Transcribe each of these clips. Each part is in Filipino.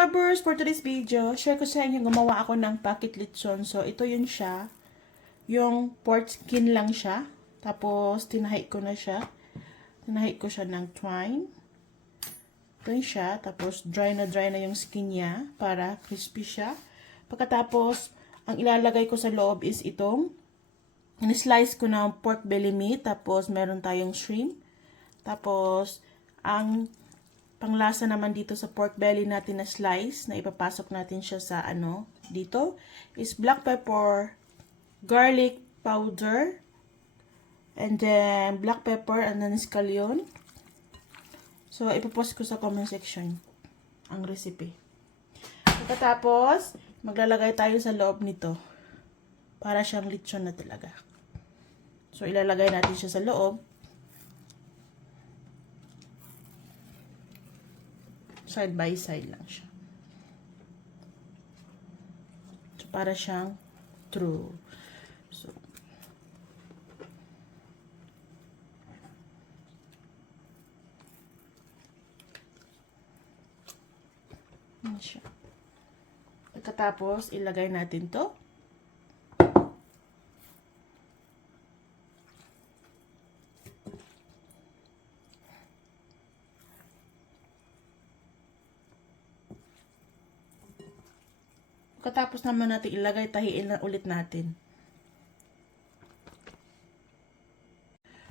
Barbers, for today's video, share ko sa inyo, gumawa ako ng pocket lechon. So, ito yun siya. Yung pork skin lang siya. Tapos, tinahik ko na siya. Tinahik ko siya ng twine. Ito yun siya. Tapos, dry na yung skin niya para crispy siya. Pagkatapos, ang ilalagay ko sa loob is itong in-slice ko ng pork belly meat. Tapos, meron tayong shrimp. Tapos, ang panglasa naman dito sa pork belly natin na slice, na ipapasok natin siya sa dito, is black pepper, garlic powder, and then black pepper, and then scallion. So, ipapost ko sa comment section ang recipe. Pagkatapos, maglalagay tayo sa loob nito para siyang lechon na talaga. So, ilalagay natin siya sa loob. Side by side lang siya. So, para siyang true. So, yan siya. Pagkatapos, ilagay natin to. Pagkatapos naman natin ilagay, tahiin na ulit natin.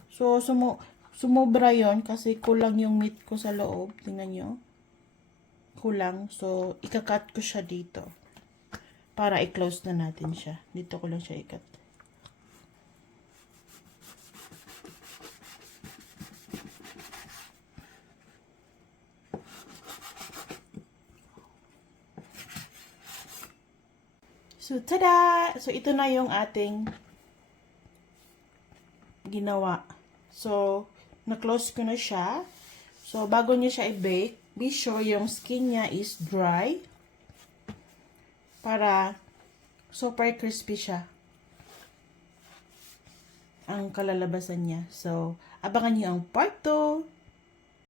So, sumobra yon kasi kulang yung meat ko sa loob. Tingnan nyo. Kulang. So, ikakat ko siya dito. Para i-close na natin siya. Dito ko lang siya ikat. So, tada! So, ito na yung ating ginawa. So, na-close ko na siya. So, bago niyo siya i-bake, be sure yung skin niya is dry. Para super crispy siya. Ang kalalabasan niya. So, abangan niyo ang part 2.